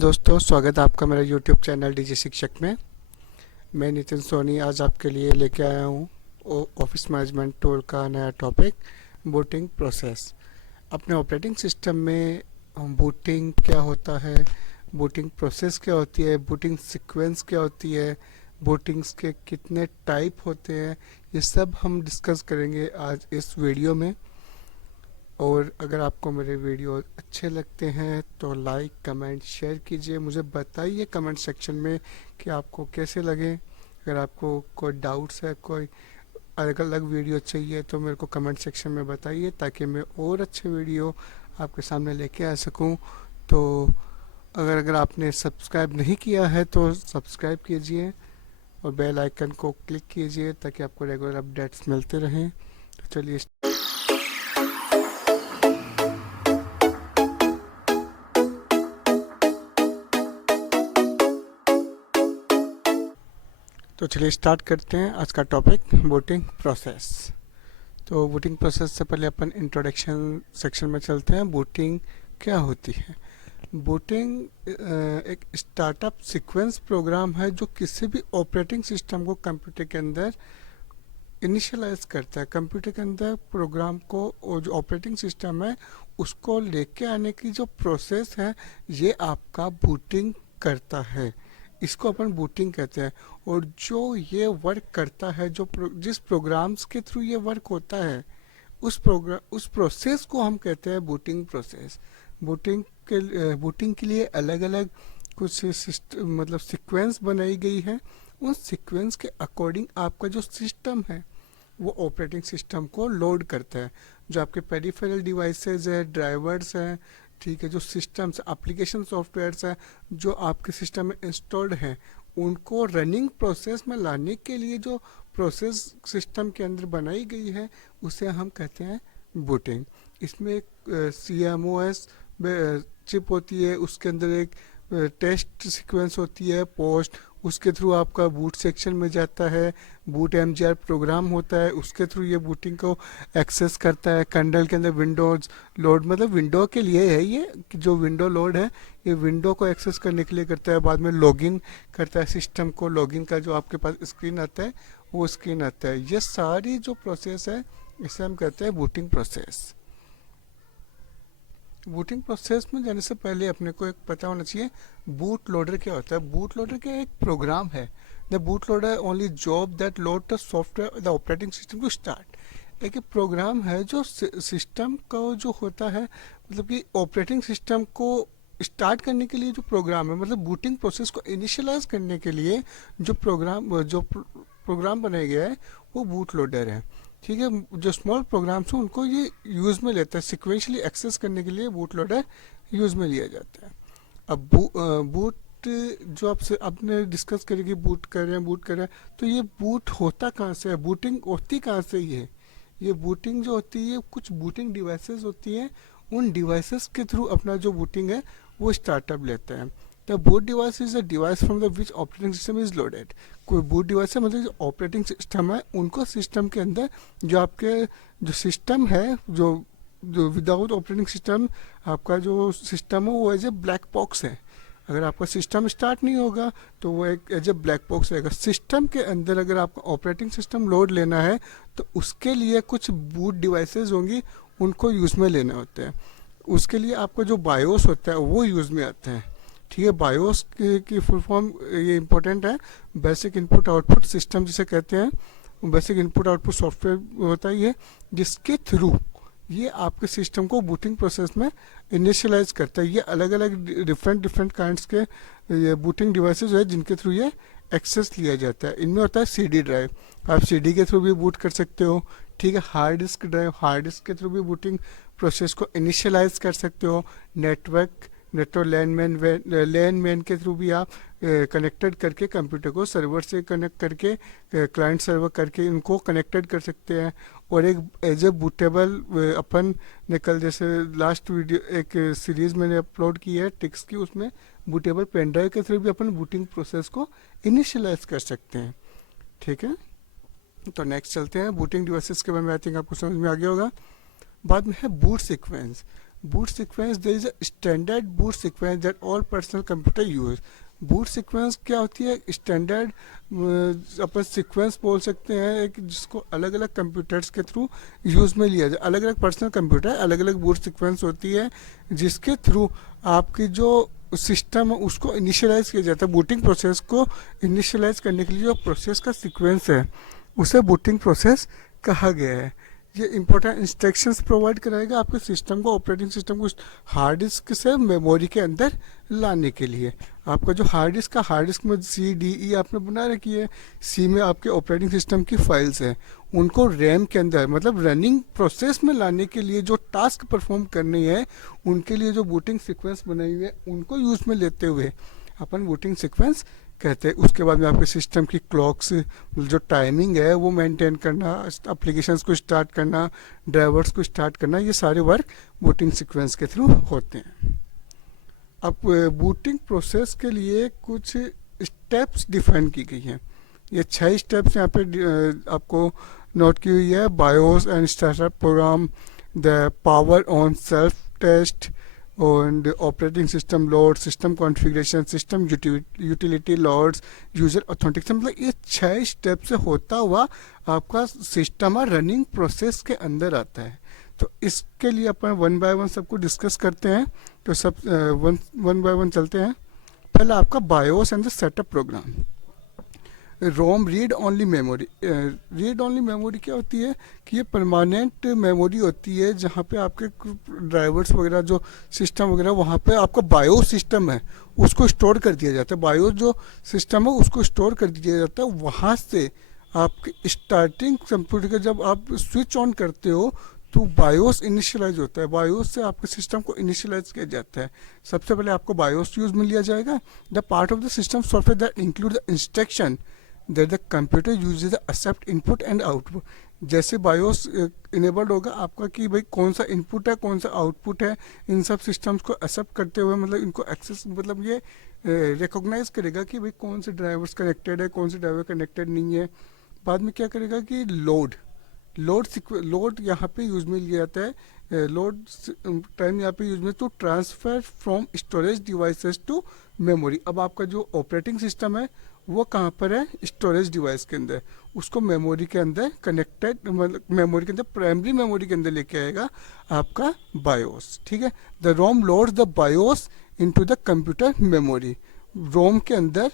दोस्तों, स्वागत है आपका मेरा YouTube चैनल डीजे शिक्षक में। मैं नितिन सोनी आज आपके लिए लेके आया हूँ ऑफिस मैनेजमेंट टूल का नया टॉपिक, बूटिंग प्रोसेस। अपने ऑपरेटिंग सिस्टम में बूटिंग क्या होता है, बूटिंग प्रोसेस क्या होती है, बूटिंग सीक्वेंस क्या होती है, बूटिंग्स के कितने टाइप होते हैं, ये सब हम डिस्कस करेंगे आज इस वीडियो में। और अगर आपको मेरे वीडियो अच्छे लगते हैं तो लाइक कमेंट शेयर कीजिए, मुझे बताइए कमेंट सेक्शन में कि आपको कैसे लगे। अगर आपको कोई डाउट्स है, कोई अलग अलग वीडियो चाहिए तो मेरे को कमेंट सेक्शन में बताइए ताकि मैं और अच्छे वीडियो आपके सामने लेके आ सकूं। तो अगर आपने सब्सक्राइब नहीं किया है तो सब्सक्राइब कीजिए और बेल आइकन को क्लिक कीजिए ताकि आपको रेगुलर अपडेट्स मिलते रहें। तो चलिए स्टार्ट करते हैं आज का टॉपिक, बूटिंग प्रोसेस। तो बूटिंग प्रोसेस से पहले अपन इंट्रोडक्शन सेक्शन में चलते हैं। बूटिंग क्या होती है? बूटिंग एक स्टार्टअप सीक्वेंस प्रोग्राम है जो किसी भी ऑपरेटिंग सिस्टम को कंप्यूटर के अंदर इनिशियलाइज करता है। कंप्यूटर के अंदर प्रोग्राम को और जो ऑपरेटिंग सिस्टम है उसको लेके आने की जो प्रोसेस है ये आपका बूटिंग करता है। इसको अपन बूटिंग कहते हैं। और जो ये वर्क करता है, जिस प्रोग्राम्स के थ्रू ये वर्क होता है उस प्रोसेस को हम कहते हैं बूटिंग प्रोसेस। बूटिंग के लिए अलग अलग कुछ मतलब सीक्वेंस बनाई गई है। उन सीक्वेंस के अकॉर्डिंग आपका जो सिस्टम है वो ऑपरेटिंग सिस्टम को लोड करता है। जो आपके पेरिफेरल डिवाइसेस है, ड्राइवर्स हैं, ठीक है, जो सिस्टम्स एप्लीकेशन सॉफ्टवेयर्स हैं जो आपके सिस्टम में इंस्टॉल्ड हैं, उनको रनिंग प्रोसेस में लाने के लिए जो प्रोसेस सिस्टम के अंदर बनाई गई है उसे हम कहते हैं बूटिंग। इसमें एक CMOS चिप होती है, उसके अंदर एक टेस्ट सीक्वेंस होती है, पोस्ट, उसके थ्रू आपका बूट सेक्शन में जाता है। बूट MGR प्रोग्राम होता है, उसके थ्रू ये बूटिंग को एक्सेस करता है। कर्नल के अंदर विंडोज़ लोड, मतलब विंडो के लिए है ये, कि जो विंडो लोड है ये विंडो को एक्सेस करने के लिए करता है। बाद में लॉगिन करता है सिस्टम को, लॉगिन का जो आपके पास स्क्रीन आता है वो स्क्रीन आता है। ये सारी जो प्रोसेस है इसे हम कहते हैं बूटिंग प्रोसेस। बूटिंग प्रोसेस में जाने से पहले अपने को एक पता होना चाहिए बूट लोडर क्या होता है। बूट लोडर क्या एक प्रोग्राम है। The boot loader only job that load the software the operating system to start. एक प्रोग्राम है जो सिस्टम का जो होता है, मतलब कि ऑपरेटिंग सिस्टम को स्टार्ट करने के लिए जो प्रोग्राम है, मतलब बूटिंग प्रोसेस को इनिशियलाइज करने के लिए जो प्रोग्राम बनाया गया है वो बूट लोडर है। ठीक है, जो स्मॉल प्रोग्राम्स हैं उनको ये यूज़ में लेता है। सिक्वेंशली एक्सेस करने के लिए बूट लोडर यूज़ में लिया जाता है। अब बूट जो आपसे आपने डिस्कस करी कि बूट कर रहे हैं, तो ये बूट होता कहाँ से है, बूटिंग होती कहाँ से ये बूटिंग जो होती है, कुछ बूटिंग डिवाइसेस होती हैं, उन डिवाइसेस के थ्रू अपना जो बूटिंग है वो स्टार्टअप लेता है। The boot device is a device from the which operating system is loaded. कोई बूट डिवाइस है, मतलब जो ऑपरेटिंग सिस्टम है उनको सिस्टम के अंदर जो आपके जो सिस्टम है, जो विदाउट ऑपरेटिंग सिस्टम आपका जो सिस्टम है वो एज ए ब्लैक बॉक्स है। अगर आपका सिस्टम स्टार्ट नहीं होगा तो वो एक एज ए ब्लैक बॉक्स रहेगा। सिस्टम के अंदर अगर आपका ऑपरेटिंग सिस्टम लोड लेना है तो उसके लिए कुछ बूट डिवाइसेस होंगी, उनको यूज़ में लेना होता है। उसके लिए आपका जो बायोस होता है वो यूज़ में आता है। ठीक है, बायोस की फुल फॉर्म ये इंपॉर्टेंट है, बेसिक इनपुट आउटपुट सिस्टम जिसे कहते हैं। बेसिक इनपुट आउटपुट सॉफ्टवेयर होता है ये, जिसके थ्रू ये आपके सिस्टम को बूटिंग प्रोसेस में इनिशियलाइज करता है। ये अलग अलग डिफरेंट काइंड्स के ये बूटिंग डिवाइसेस है जिनके थ्रू ये एक्सेस लिया जाता है। इनमें होता है CD ड्राइव, आप CD के थ्रू भी बूट कर सकते हो। ठीक है, hard disk drive, hard disk के थ्रू भी बूटिंग प्रोसेस को इनिशियलाइज कर सकते हो। नेटवर्क लैन के थ्रू भी आप कनेक्टेड करके कंप्यूटर को सर्वर से कनेक्ट करके क्लाइंट सर्वर करके इनको कनेक्टेड कर सकते हैं। और एक एज ए बूटेबल अपन ने कल जैसे लास्ट वीडियो एक सीरीज़ मैंने अपलोड की है टिक्स की, उसमें बूटेबल पेन ड्राइव के थ्रू भी अपन बूटिंग प्रोसेस को इनिशियलाइज कर सकते हैं। ठीक है, तो नेक्स्ट चलते हैं बूटिंग डिवाइसेस के बारे में। आई थिंक आपको समझ में आ गया होगा। बाद में है boot sequence. boot sequence, there is a standard boot sequence that all personal computer use. Boot sequence क्या होती है? स्टैंडर्ड अपन सीक्वेंस बोल सकते हैं एक, जिसको अलग अलग कंप्यूटर्स के थ्रू यूज़ में लिया जाए. अलग अलग पर्सनल कंप्यूटर अलग अलग बूट सीक्वेंस होती है जिसके थ्रू आपकी जो सिस्टम है उसको इनिशियलाइज किया जाता है. बूटिंग प्रोसेस को इनिशियलाइज करने के लिए जो प्रोसेस का सीक्वेंस है उसे बूटिंग प्रोसेस कहा गया है. ये इंपॉर्टेंट इंस्ट्रक्शंस प्रोवाइड कराएगा आपके सिस्टम को, ऑपरेटिंग सिस्टम को हार्ड डिस्क से मेमोरी के अंदर लाने के लिए. आपका जो हार्ड डिस्क में CDE आपने बना रखी है, सी में आपके ऑपरेटिंग सिस्टम की फाइल्स हैं, उनको रैम के अंदर मतलब रनिंग प्रोसेस में लाने के लिए जो टास्क परफॉर्म करनी है उनके लिए जो बूटिंग सीक्वेंस बनाई हुई है उनको यूज़ में लेते हुए अपन बूटिंग सीक्वेंस कहते हैं. उसके बाद में आपके सिस्टम की क्लॉक्स जो टाइमिंग है वो मेंटेन करना, एप्लीकेशंस को स्टार्ट करना, ड्राइवर्स को स्टार्ट करना, ये सारे वर्क बूटिंग सीक्वेंस के थ्रू होते हैं. अब बूटिंग प्रोसेस के लिए कुछ स्टेप्स डिफाइन की गई हैं. ये 6 स्टेप्स यहाँ पे आपको नोट की हुई है. BIOS and startup program, the power on self test and operating system loads, system configuration, system utility loads, user authentication. मतलब ये 6 स्टेप से होता हुआ आपका सिस्टम रनिंग प्रोसेस के अंदर आता है. तो इसके लिए अपन वन बाय वन सबको डिस्कस करते हैं. तो सब वन बाय वन चलते हैं. पहला आपका BIOS and the setup program. ROM read only memory. Read only memory क्या होती है कि ये परमानेंट मेमोरी होती है जहाँ पे आपके ड्राइवर्स वगैरह जो सिस्टम वगैरह वहाँ पे आपका बायोस सिस्टम है उसको स्टोर कर दिया जाता है. बायोस जो सिस्टम है उसको स्टोर कर दिया जाता है. वहाँ से आपके स्टार्टिंग कंप्यूटर का जब आप स्विच ऑन करते हो तो बायोस इनिशियलाइज होता है. बायोस से आपके सिस्टम को इनिशियलाइज किया जाता है. सबसे पहले आपको बायोस यूज में लिया जाएगा. The part of the system software that include the instruction that the computer uses the accept input and output. जैसे बायोस इनेबल्ड होगा आपका कि भाई कौन सा इनपुट है कौन सा आउटपुट है, इन सब सिस्टम्स को एक्सेप्ट करते हुए मतलब इनको एक्सेस मतलब ये रिकॉग्नाइज करेगा कि भाई कौन से ड्राइवर्स कनेक्टेड है कौन से ड्राइवर कनेक्टेड नहीं है. बाद में क्या करेगा कि लोड यहाँ पे यूज में लिया जाता है. लोड टाइम यहाँ पे यूज में to transfer from storage devices to memory. अब आपका जो ऑपरेटिंग सिस्टम है वो कहाँ पर है? स्टोरेज डिवाइस के अंदर. उसको मेमोरी के अंदर कनेक्टेड मतलब मेमोरी के अंदर प्राइमरी मेमोरी के अंदर लेके आएगा आपका बायोस. ठीक है. The ROM loads the BIOS into the computer memory. ROM के अंदर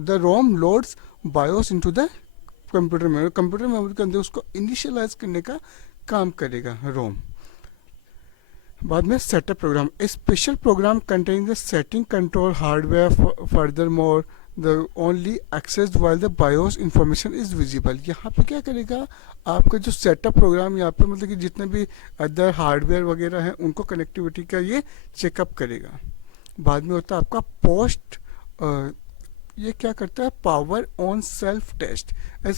the ROM loads BIOS into the computer memory के अंदर उसको इनिशियलाइज करने का काम करेगा रोम. बाद में setup program. A special program containing the setting control hardware furthermore the only access while the BIOS information is visible. यहाँ पे क्या करेगा आपका जो सेटअप प्रोग्राम यहाँ पे मतलब कि जितने भी अदर हार्डवेयर वगैरह हैं उनको कनेक्टिविटी का ये चेकअप करेगा. बाद में होता है आपका पोस्ट. ये क्या करता है? Power on self test.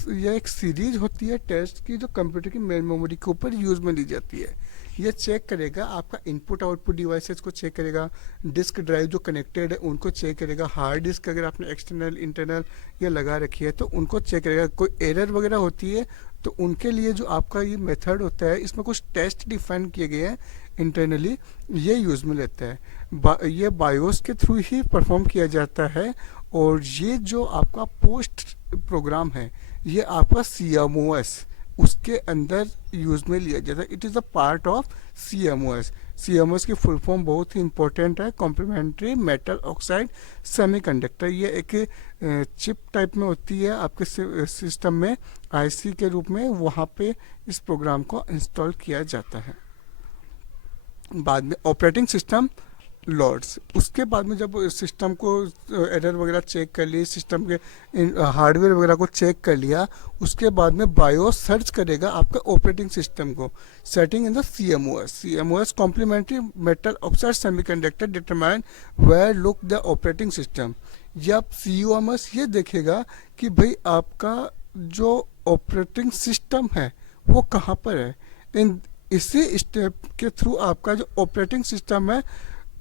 यह एक सीरीज होती है टेस्ट की जो कंप्यूटर की मेन मेमोरी के ऊपर यूज में ली जाती है. ये चेक करेगा आपका इनपुट आउटपुट डिवाइसेस को चेक करेगा, डिस्क ड्राइव जो कनेक्टेड है उनको चेक करेगा, हार्ड डिस्क अगर आपने एक्सटर्नल इंटरनल ये लगा रखी है तो उनको चेक करेगा. कोई एरर वगैरह होती है तो उनके लिए जो आपका ये मेथड होता है इसमें कुछ टेस्ट डिफाइन किए गए हैं इंटरनली, ये यूज में लेता है. ये बायोस के थ्रू ही परफॉर्म किया जाता है. और ये जो आपका पोस्ट प्रोग्राम है ये आपका CMOS उसके अंदर यूज में लिया जाता है. It is a part of CMOS. CMOS की फुल फॉर्म बहुत ही इंपॉर्टेंट है, कॉम्प्लीमेंट्री मेटल ऑक्साइड सेमीकंडक्टर. ये एक चिप टाइप में होती है आपके सिस्टम में IC के रूप में, वहाँ पे इस प्रोग्राम को इंस्टॉल किया जाता है. बाद में ऑपरेटिंग सिस्टम लॉर्ड्स. उसके बाद में जब सिस्टम को एरर वगैरह चेक कर ली, सिस्टम के हार्डवेयर वगैरह को चेक कर लिया, उसके बाद में बायोस सर्च करेगा आपका ऑपरेटिंग सिस्टम को. Setting in the CMOS complementary metal oxide semiconductor determine where look the operating system. ये आप CMOS ये देखेगा कि भाई आपका जो ऑपरेटिंग सिस्टम है वो कहाँ पर है. इसी स्टेप के थ्रू आपका जो ऑपरेटिंग सिस्टम है,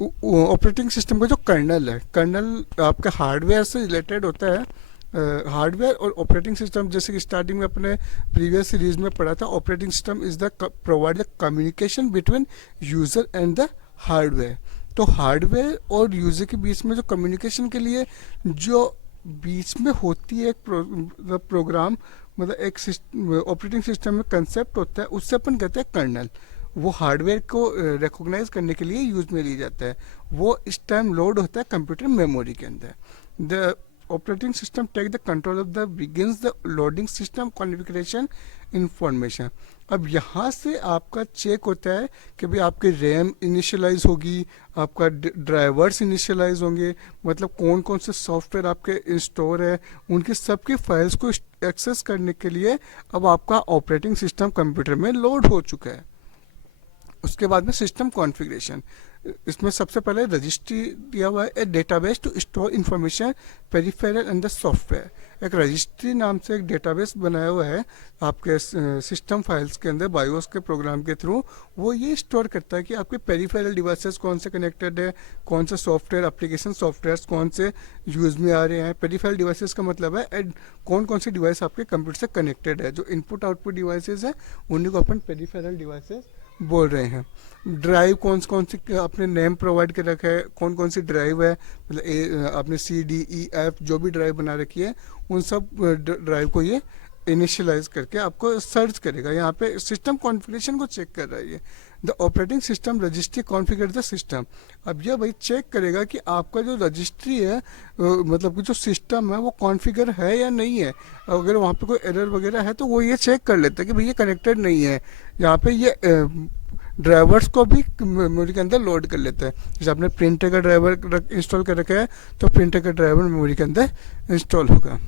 ऑपरेटिंग सिस्टम का जो कर्नल है, कर्नल आपके हार्डवेयर से रिलेटेड होता है. हार्डवेयर और ऑपरेटिंग सिस्टम, जैसे कि स्टार्टिंग में अपने प्रीवियस सीरीज में पढ़ा था, operating system is the provide the communication between user and the hardware. तो हार्डवेयर और यूजर के बीच में जो कम्युनिकेशन के लिए जो बीच में होती है एक प्रोग्राम, मतलब एक ऑपरेटिंग सिस्टम में कंसेप्ट होता है, उससे अपन कहते हैं कर्नल। वो हार्डवेयर को रिकॉग्नाइज करने के लिए यूज में ली जाता है। वो इस टाइम लोड होता है कंप्यूटर मेमोरी के अंदर। The operating system take the control of the begins the loading system configuration information. अब यहाँ से आपका चेक होता है कि भाई आपकी रैम इनिशियलाइज होगी, आपका ड्राइवर्स इनिशियलाइज होंगे, मतलब कौन कौन से सॉफ्टवेयर आपके इंस्टॉल है, उनकी सबकी फाइल्स को एक्सेस करने के लिए अब आपका ऑपरेटिंग सिस्टम कंप्यूटर में लोड हो चुका है। उसके बाद में सिस्टम कॉन्फ़िगरेशन, इसमें सबसे पहले रजिस्ट्री दिया हुआ है, a database to store information peripheral and the software. एक रजिस्ट्री नाम से एक डेटाबेस बनाया हुआ है आपके सिस्टम फाइल्स के अंदर बायोस के प्रोग्राम के थ्रू। वो ये स्टोर करता है कि आपके पेरिफेरल डिवाइसेस कौन से कनेक्टेड है, कौन से सॉफ्टवेयर एप्लीकेशन सॉफ्टवेयर्स कौन से यूज़ में आ रहे हैं। पेरिफेरल डिवाइसेस का मतलब है कौन कौन से डिवाइस आपके कंप्यूटर से कनेक्टेड है। जो इनपुट आउटपुट डिवाइसेस है उन्हीं को अपन पेरिफेरल डिवाइसेस बोल रहे हैं। ड्राइव कौन सी आपने नेम प्रोवाइड कर रखा है, कौन कौन सी ड्राइव है, मतलब आपने CDEF जो भी ड्राइव बना रखी है उन सब ड्राइव को ये इनिशियलाइज करके आपको सर्च करेगा। यहाँ पे सिस्टम कॉन्फ़िगरेशन को चेक कर रहा है ये। The operating system registry configure the system. अब ये भाई चेक करेगा कि आपका जो रजिस्ट्री है मतलब कि जो सिस्टम है वो कॉन्फ़िगर है या नहीं है। अगर वहाँ पे कोई एरर वगैरह है तो वो ये चेक कर लेता है कि भाई ये कनेक्टेड नहीं है। यहाँ पे ये ड्राइवर्स को भी मेमोरी के अंदर लोड कर लेता है। जैसे आपने प्रिंटर का ड्राइवर इंस्टॉल कर रखा है तो प्रिंटर का ड्राइवर मेमोरी के अंदर इंस्टॉल होगा।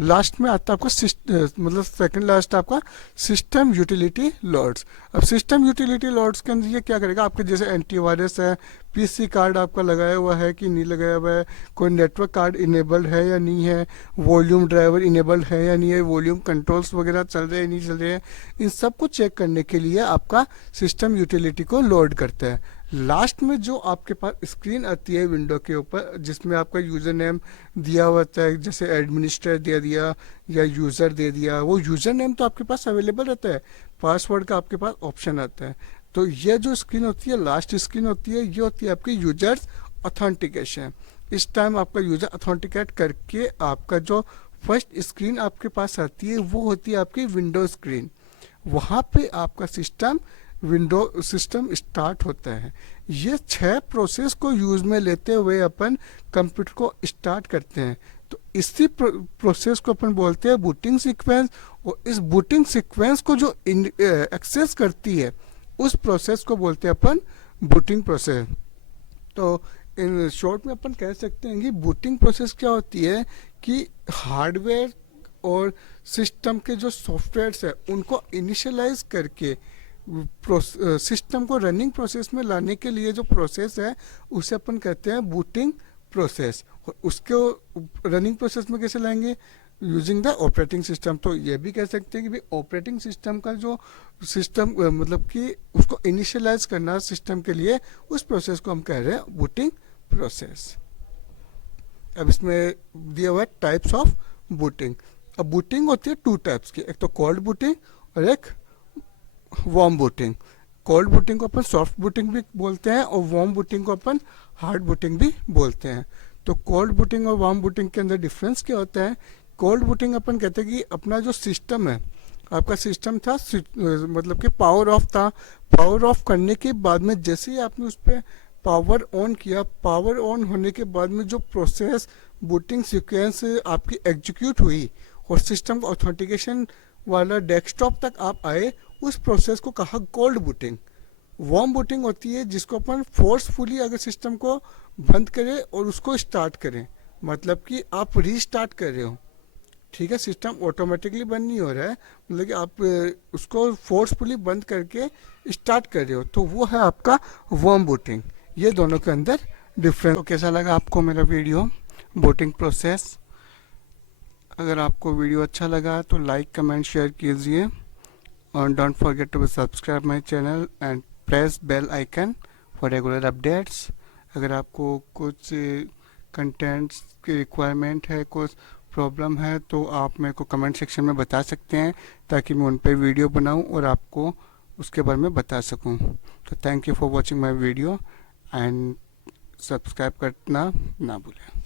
लास्ट में आता है आपका मतलब सेकंड लास्ट आपका सिस्टम यूटिलिटी लॉड्स। अब सिस्टम यूटिलिटी लॉड्स के अंदर ये क्या करेगा, आपके जैसे एंटीवायरस है, PC कार्ड आपका लगाया हुआ है कि नहीं लगाया हुआ है, कोई नेटवर्क कार्ड इनेबल्ड है या नहीं है, वॉल्यूम ड्राइवर इनेबल्ड है या नहीं है, वॉल्यूम कंट्रोल्स वगैरह चल रहे हैं नहीं चल रहे हैं, इन सब को चेक करने के लिए आपका सिस्टम यूटिलिटी को लोड करता है। लास्ट में जो आपके पास स्क्रीन आती है विंडो के ऊपर जिसमें आपका यूज़र नेम दिया होता है, जैसे एडमिनिस्ट्रेटर दे दिया या यूज़र दे दिया, वो यूज़र नेम तो आपके पास अवेलेबल रहता है, पासवर्ड का आपके पास ऑप्शन आता है। तो ये जो स्क्रीन होती है लास्ट स्क्रीन होती है, ये होती है आपकी यूजर्स ऑथेंटिकेशन। इस टाइम आपका यूज़र ऑथेंटिकेट करके आपका जो फर्स्ट स्क्रीन आपके पास आती है वो होती है आपकी विंडो स्क्रीन। वहाँ पे आपका विंडो सिस्टम स्टार्ट होता है। ये 6 प्रोसेस को यूज में लेते हुए अपन कंप्यूटर को स्टार्ट करते हैं। तो इसी प्रोसेस को अपन बोलते हैं बूटिंग सीक्वेंस, और इस बूटिंग सीक्वेंस को जो एक्सेस करती है उस प्रोसेस को बोलते हैं अपन बूटिंग प्रोसेस। तो इन शॉर्ट में अपन कह सकते हैं कि बूटिंग प्रोसेस क्या होती है कि हार्डवेयर और सिस्टम के जो सॉफ्टवेयर्स है उनको इनिशियलाइज करके सिस्टम को रनिंग प्रोसेस में लाने के लिए जो प्रोसेस है उसे अपन कहते हैं बूटिंग प्रोसेस। और उसको रनिंग प्रोसेस में कैसे लाएंगे, यूजिंग द ऑपरेटिंग सिस्टम। तो ये भी कह सकते हैं कि भाई ऑपरेटिंग सिस्टम का जो सिस्टम मतलब कि उसको इनिशियलाइज करना सिस्टम के लिए, उस प्रोसेस को हम कह रहे हैं बूटिंग प्रोसेस। अब इसमें दिया हुआ है टाइप्स ऑफ बूटिंग। अब बूटिंग होती है 2 टाइप्स की, एक तो कोल्ड बूटिंग और एक वार्म बूटिंग। कोल्ड बूटिंग को अपन सॉफ्ट बूटिंग भी बोलते हैं और वार्म बूटिंग को अपन हार्ड बूटिंग भी बोलते हैं। तो कोल्ड बूटिंग और वार्म बूटिंग के अंदर डिफरेंस क्या होता है। कोल्ड बूटिंग अपन कहते हैं कि अपना जो सिस्टम है, आपका सिस्टम था मतलब कि पावर ऑफ था, पावर ऑफ करने के बाद में जैसे ही आपने उस पर पावर ऑन किया, पावर ऑन होने के बाद में जो प्रोसेस बूटिंग सीक्वेंस आपकी एग्जीक्यूट हुई और सिस्टम ऑथेंटिकेशन वाला डेस्कटॉप तक आप आए, उस प्रोसेस को कहा कोल्ड बूटिंग। वार्म बूटिंग होती है जिसको अपन फोर्सफुली अगर सिस्टम को बंद करें और उसको स्टार्ट करें, मतलब कि आप रीस्टार्ट कर रहे हो, ठीक है, सिस्टम ऑटोमेटिकली बंद नहीं हो रहा है, मतलब कि आप उसको फोर्सफुली बंद करके स्टार्ट कर रहे हो, तो वो है आपका वार्म बूटिंग। ये दोनों के अंदर डिफरेंस। तो कैसा लगा आपको मेरा वीडियो बूटिंग प्रोसेस? अगर आपको वीडियो अच्छा लगा तो लाइक कमेंट शेयर कीजिए और don't forget to subscribe my channel and press bell icon for regular updates. अगर आपको कुछ कंटेंट्स की रिक्वायरमेंट है, कुछ प्रॉब्लम है तो आप मेरे को कमेंट सेक्शन में बता सकते हैं, ताकि मैं उन पे वीडियो बनाऊं और आपको उसके बारे में बता सकूं। तो thank you for watching my video and subscribe करना ना भूलें।